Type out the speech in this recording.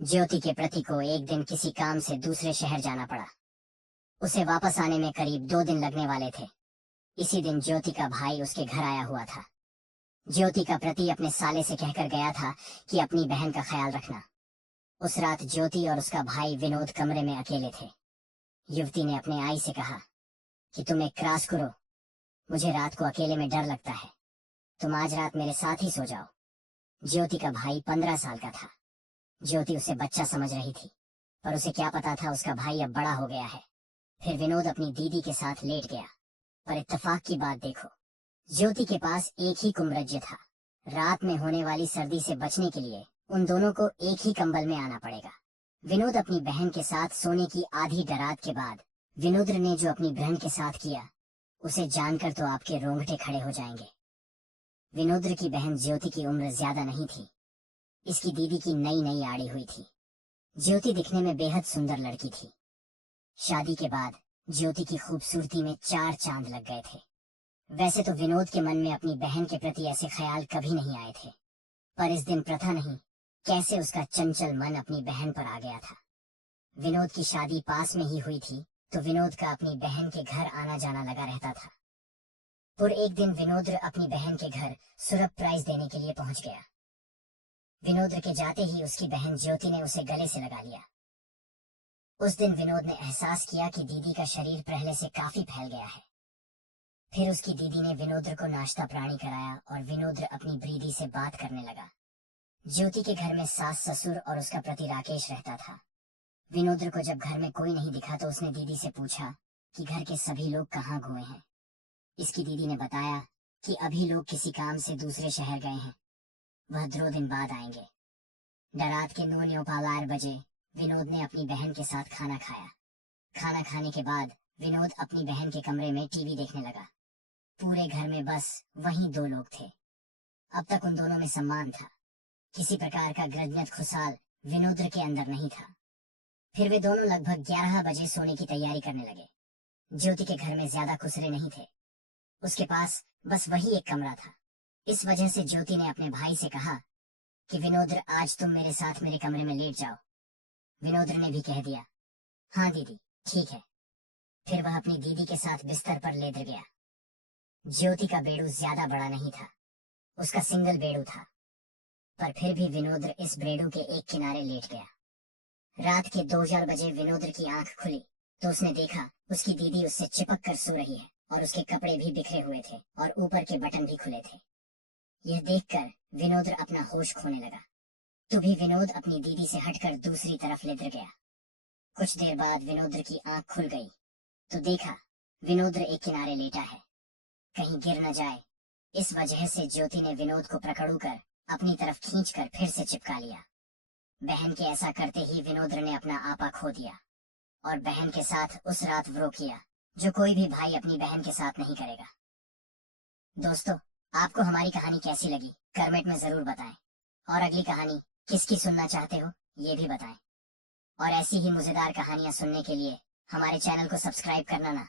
ज्योति के प्रति को एक दिन किसी काम से दूसरे शहर जाना पड़ा। उसे वापस आने में करीब 2 दिन लगने वाले थे। इसी दिन ज्योति का भाई उसके घर आया हुआ था। ज्योति का प्रति अपने साले से कहकर गया था कि अपनी बहन का ख्याल रखना। उस रात ज्योति और उसका भाई विनोद कमरे में अकेले थे। युवती ने अपने आई से कहा कि तुम एक क्रॉस करो, मुझे रात को अकेले में डर लगता है, तुम आज रात मेरे साथ ही सो जाओ। ज्योति का भाई 15 साल का था। ज्योति उसे बच्चा समझ रही थी, पर उसे क्या पता था उसका भाई अब बड़ा हो गया है। फिर विनोद अपनी दीदी के साथ लेट गया, पर इत्तेफाक की बात देखो, ज्योति के पास एक ही कुमरज्ज था। रात में होने वाली सर्दी से बचने के लिए उन दोनों को एक ही कंबल में आना पड़ेगा। विनोद अपनी बहन के साथ सोने की आधी डरात के बाद विनोद ने जो अपनी बहन के साथ किया, उसे जानकर तो आपके रोंगटे खड़े हो जाएंगे। विनोद की बहन ज्योति की उम्र ज्यादा नहीं थी। इसकी दीदी की नई नई आड़ी हुई थी। ज्योति दिखने में बेहद सुंदर लड़की थी। शादी के बाद ज्योति की खूबसूरती में 4 चांद लग गए थे। वैसे तो विनोद के मन में अपनी बहन के प्रति ऐसे ख्याल कभी नहीं आए थे, पर इस दिन प्रथा नहीं कैसे उसका चंचल मन अपनी बहन पर आ गया था। विनोद की शादी पास में ही हुई थी, तो विनोद का अपनी बहन के घर आना जाना लगा रहता था। पर एक दिन विनोद अपनी बहन के घर सरप्राइज देने के लिए पहुंच गया। विनोद के जाते ही उसकी बहन ज्योति ने उसे गले से लगा लिया। उस दिन विनोद ने एहसास किया कि दीदी का शरीर पहले से काफी फैल गया है। फिर उसकी दीदी ने विनोद को नाश्ता पानी कराया और विनोद अपनी ब्रीदी से बात करने लगा। ज्योति के घर में सास ससुर और उसका पति राकेश रहता था। विनोद को जब घर में कोई नहीं दिखा तो उसने दीदी से पूछा कि घर के सभी लोग कहाँ गए हैं। इसकी दीदी ने बताया कि अभी लोग किसी काम से दूसरे शहर गए हैं, वह 2 दिन बाद आएंगे। डरात के 9:15 बजे विनोद ने अपनी बहन के साथ खाना खाया। खाना खाने के बाद विनोद अपनी बहन के कमरे में टीवी देखने लगा। पूरे घर में बस वही 2 लोग थे। अब तक उन दोनों में सम्मान था। किसी प्रकार का ग्रजनत खुसाल विनोद के अंदर नहीं था। फिर वे दोनों लगभग 11 बजे सोने की तैयारी करने लगे। ज्योति के घर में ज्यादा खुसरे नहीं थे, उसके पास बस वही एक कमरा था। इस वजह से ज्योति ने अपने भाई से कहा कि विनोद आज तुम मेरे साथ मेरे कमरे में लेट जाओ। विनोद ने भी कह दिया, हाँ दीदी ठीक है। फिर वह अपनी दीदी के साथ बिस्तर पर लेट गया। ज्योति का बेडू ज्यादा बड़ा नहीं था, उसका सिंगल बेडू था, पर फिर भी विनोद इस बेडू के एक किनारे लेट गया। रात के 2 बजे विनोद की आंख खुली तो उसने देखा उसकी दीदी उससे चिपक कर सो रही है और उसके कपड़े भी बिखरे हुए थे और ऊपर के बटन भी खुले थे। यह देखकर विनोद अपना होश खोने लगा, तो भी विनोद अपनी दीदी से हटकर दूसरी तरफ लेट गया। कुछ देर बाद विनोद की आंख खुल गई तो देखा विनोद एक किनारे लेटा है, कहीं गिर न जाए। इस वजह से ज्योति ने विनोद को पकड़ू कर अपनी तरफ खींचकर फिर से चिपका लिया। बहन के ऐसा करते ही विनोद ने अपना आपा खो दिया और बहन के साथ उस रात वो किया जो कोई भी भाई अपनी बहन के साथ नहीं करेगा। दोस्तों, आपको हमारी कहानी कैसी लगी कमेंट में जरूर बताएं, और अगली कहानी किसकी सुनना चाहते हो ये भी बताएं। और ऐसी ही मजेदार कहानियां सुनने के लिए हमारे चैनल को सब्सक्राइब करना ना